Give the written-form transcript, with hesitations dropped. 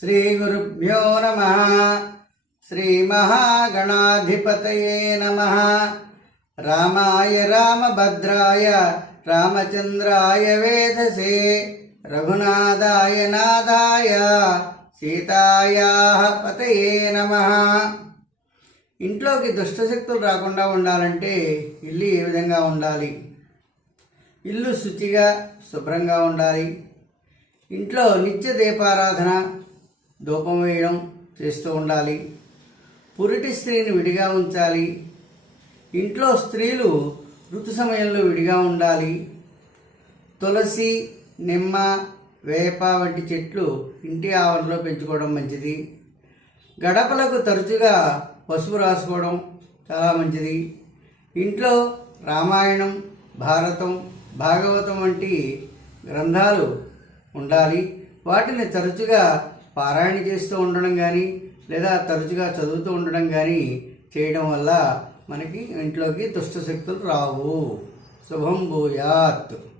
శ్రీగురుభ్యో నమః. శ్రీమహాగణాధిపతయే నమః. రామాయ రామభద్రాయ రామచంద్రాయ వేధసే రఘునాథాయ నాథాయ సీతాయాః పతయే నమః. ఇంట్లోకి దుష్టశక్తులు రాకుండా ఉండాలంటే ఇల్లు ఏ విధంగా ఉండాలి? ఇల్లు శుచిగా శుభ్రంగా ఉండాలి. ఇంట్లో నిత్య దీపారాధన, ధూపం వేయడం చేస్తూ ఉండాలి. పురిటి స్త్రీని విడిగా ఉంచాలి. ఇంట్లో స్త్రీలు ఋతు సమయంలో విడిగా ఉండాలి. తులసి, నిమ్మ, వేప వంటి చెట్లు ఇంటి ఆవరణలో పెంచుకోవడం మంచిది. గడపలకు తరచుగా పసుపు రాసుకోవడం చాలా మంచిది. ఇంట్లో రామాయణం, భారతం, భాగవతం వంటి గ్రంథాలు ఉండాలి. వాటిని తరచుగా పారాయణ చేస్తూ ఉండడం కానీ లేదా తరచుగా చదువుతూ ఉండడం కానీ చేయడం వల్ల మనకి ఇంట్లోకి దుష్టశక్తులు రావు. శుభం భూయాత్.